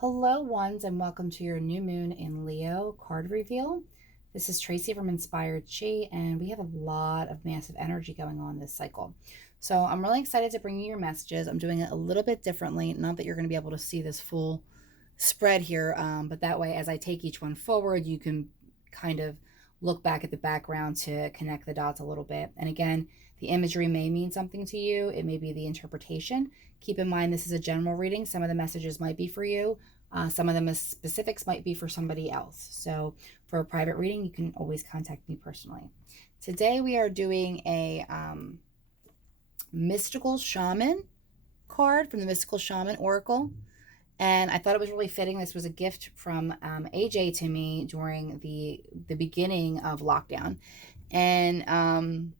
Hello, ones, and welcome to your new moon in Leo card reveal. This is Tracy from Inspired Chi, and we have a lot of massive energy going on this cycle. So I'm really excited to bring you your messages. I'm doing it a little bit differently. Not that you're going to be able to see this full spread here, but that way, as I take each one forward, you can kind of look back at the background to connect the dots a little bit. And again, the imagery may mean something to you. It may be the interpretation. Keep in mind, this is a general reading. Some of the messages might be for you. Some of the specifics might be for somebody else. So for a private reading, you can always contact me personally. Today we are doing a mystical shaman card from the Mystical Shaman Oracle. And I thought it was really fitting. This was a gift from AJ to me during the beginning of lockdown. And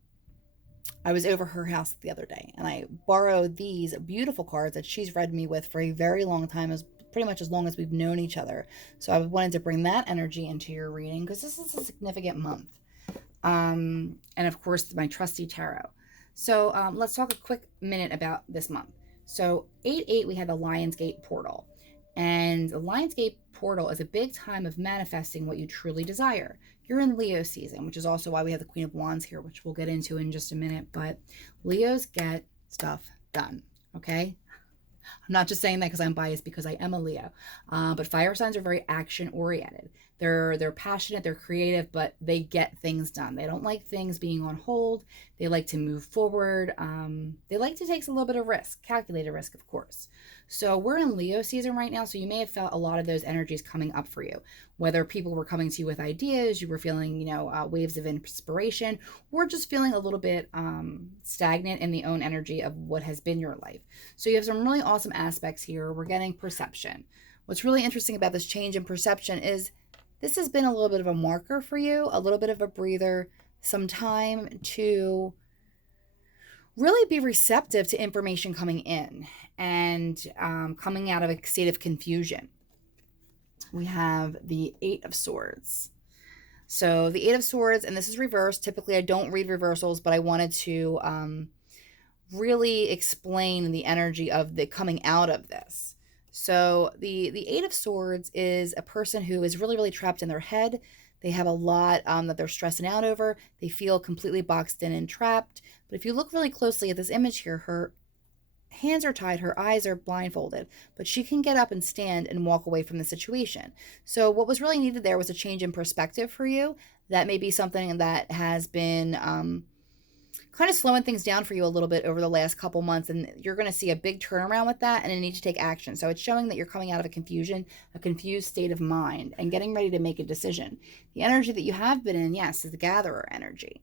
I was over her house the other day, and I borrowed these beautiful cards that she's read me with for a very long time, as pretty much as long as we've known each other. So I wanted to bring that energy into your reading because this is a significant month. And of course, my trusty tarot. So let's talk a quick minute about this month. So 8/8, we had the Lionsgate portal. And the Lionsgate portal is a big time of manifesting what you truly desire. You're in Leo season, which is also why we have the Queen of Wands here, which we'll get into in just a minute. But Leos get stuff done, okay? I'm not just saying that because I'm biased, because I am a Leo. But fire signs are very action oriented. They're passionate, they're creative, but they get things done. They don't like things being on hold. They like to move forward. They like to take a little bit of risk, calculated risk, of course. So we're in Leo season right now, so you may have felt a lot of those energies coming up for you. Whether people were coming to you with ideas, you were feeling, waves of inspiration, or just feeling a little bit stagnant in the own energy of what has been your life. So you have some really awesome aspects here. We're getting perception. What's really interesting about this change in perception is this has been a little bit of a marker for you, a little bit of a breather, some time to really be receptive to information coming in and coming out of a state of confusion. We have the Eight of Swords. So the Eight of Swords, and this is reversed. Typically, I don't read reversals, but I wanted to really explain the energy of the coming out of this. So the Eight of Swords is a person who is really, really trapped in their head. They have a lot that they're stressing out over. They feel completely boxed in and trapped. But if you look really closely at this image here, her hands are tied, her eyes are blindfolded, but she can get up and stand and walk away from the situation. So what was really needed there was a change in perspective for you. That may be something that has been kind of slowing things down for you a little bit over the last couple months, and you're going to see a big turnaround with that, and you need to take action. So it's showing that you're coming out of a confused state of mind and getting ready to make a decision. The energy that you have been in, yes, is the gatherer energy.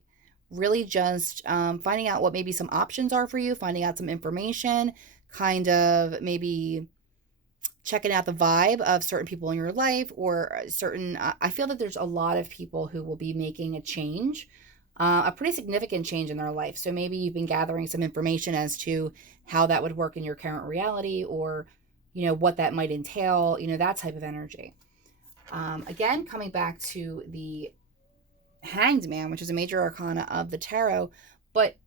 Really just finding out what maybe some options are for you, finding out some information, kind of maybe checking out the vibe of certain people in your life, or certain, I feel that there's a lot of people who will be making a change, a pretty significant change in their life. So maybe you've been gathering some information as to how that would work in your current reality, or, what that might entail, that type of energy. Again, coming back to the Hanged Man, which is a major arcana of the tarot, but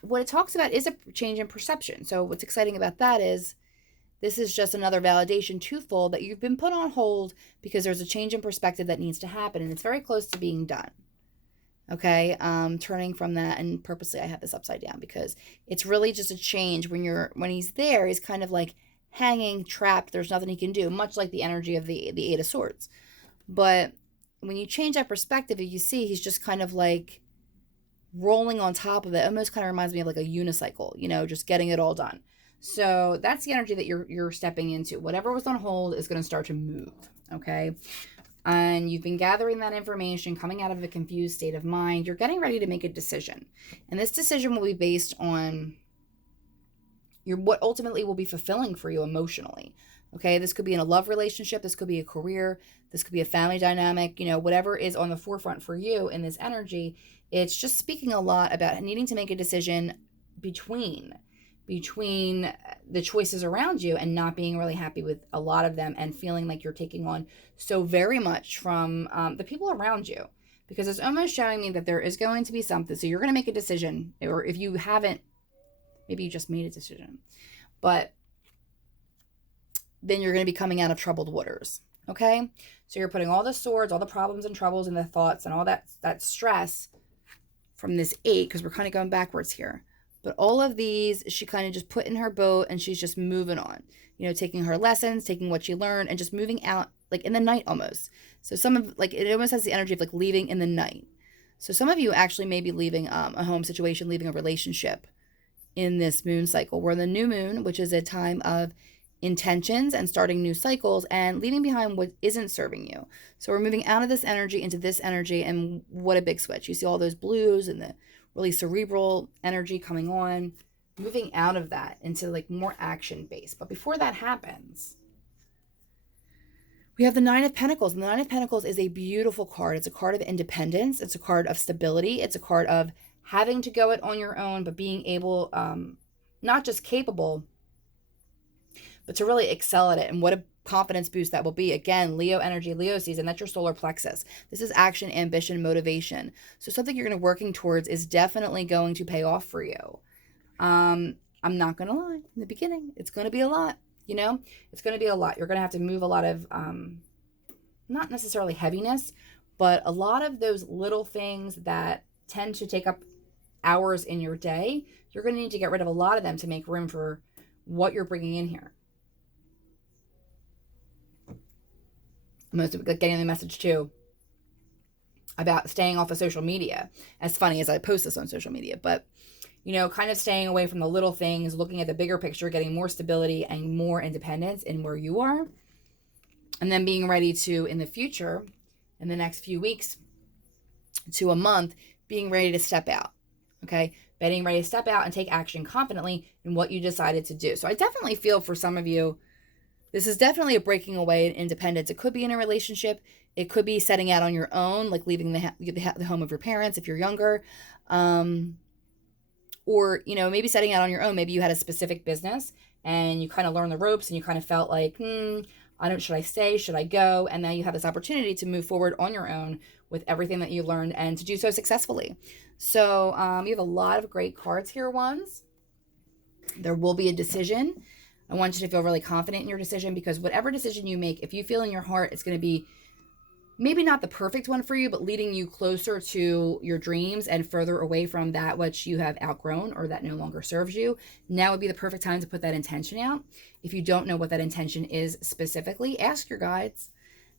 what it talks about is a change in perception. So what's exciting about that is this is just another validation twofold that you've been put on hold because there's a change in perspective that needs to happen, and it's very close to being done. Okay, turning from that, and purposely I have this upside down because it's really just a change. When he's there, he's kind of like hanging, trapped. There's nothing he can do, much like the energy of the Eight of Swords. But when you change that perspective, you see he's just kind of like rolling on top of it. Almost kind of reminds me of like a unicycle, just getting it all done. So that's the energy that you're stepping into. Whatever was on hold is going to start to move. Okay. And you've been gathering that information, coming out of a confused state of mind. You're getting ready to make a decision. And this decision will be based on what ultimately will be fulfilling for you emotionally. Okay, this could be in a love relationship, this could be a career, this could be a family dynamic, whatever is on the forefront for you in this energy. It's just speaking a lot about needing to make a decision between the choices around you and not being really happy with a lot of them, and feeling like you're taking on so very much from the people around you, because it's almost showing me that there is going to be something. So you're going to make a decision, or if you haven't, maybe you just made a decision, but then you're going to be coming out of troubled waters. Okay? So you're putting all the swords, all the problems and troubles and the thoughts and all that stress from this 8, because we're kind of going backwards here. But all of these, she kind of just put in her boat and she's just moving on. You know, taking her lessons, taking what she learned, and just moving out like in the night almost. So some of like it almost has the energy of like leaving in the night. So some of you actually may be leaving a home situation, leaving a relationship in this moon cycle. We're in the new moon, which is a time of intentions and starting new cycles and leaving behind what isn't serving you. So we're moving out of this energy into this energy, and what a big switch. You see all those blues and the really cerebral energy coming on, moving out of that into like more action based. But before that happens, we have the 9 of Pentacles. And the 9 of Pentacles is a beautiful card. It's a card of independence. It's a card of stability. It's a card of having to go it on your own, but being able, not just capable, but to really excel at it. And what a confidence boost that will be. Again, Leo energy, Leo season, that's your solar plexus. This is action, ambition, motivation. So something you're going to working towards is definitely going to pay off for you. I'm not going to lie. In the beginning, it's going to be a lot. You know, it's going to be a lot. You're going to have to move a lot of, not necessarily heaviness, but a lot of those little things that tend to take up hours in your day. You're going to need to get rid of a lot of them to make room for what you're bringing in here. I'm getting the message too about staying off of social media. As funny as I post this on social media, but you know, kind of staying away from the little things, looking at the bigger picture, getting more stability and more independence in where you are. And then being ready to, in the future, in the next few weeks to a month, being ready to step out. Okay? Being ready to step out and take action confidently in what you decided to do. So I definitely feel for some of you, this is definitely a breaking away in independence. It could be in a relationship. It could be setting out on your own, like leaving the home of your parents if you're younger. Or, you know, maybe setting out on your own. Maybe you had a specific business and you kind of learned the ropes and you kind of felt like, should I stay? Should I go? And now you have this opportunity to move forward on your own with everything that you learned and to do so successfully. So you have a lot of great cards here, ones. There will be a decision. I want you to feel really confident in your decision, because whatever decision you make, if you feel in your heart it's going to be maybe not the perfect one for you, but leading you closer to your dreams and further away from that which you have outgrown or that no longer serves you, now would be the perfect time to put that intention out. If you don't know what that intention is specifically, ask your guides.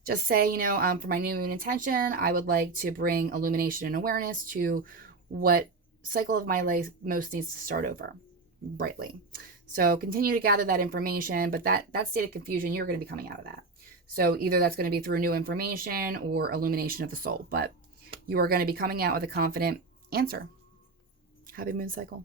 Just say, you know, for my new moon intention, I would like to bring illumination and awareness to what cycle of my life most needs to start over brightly. So continue to gather that information, but that state of confusion, you're going to be coming out of that. So either that's going to be through new information or illumination of the soul, but you are going to be coming out with a confident answer. Happy moon cycle.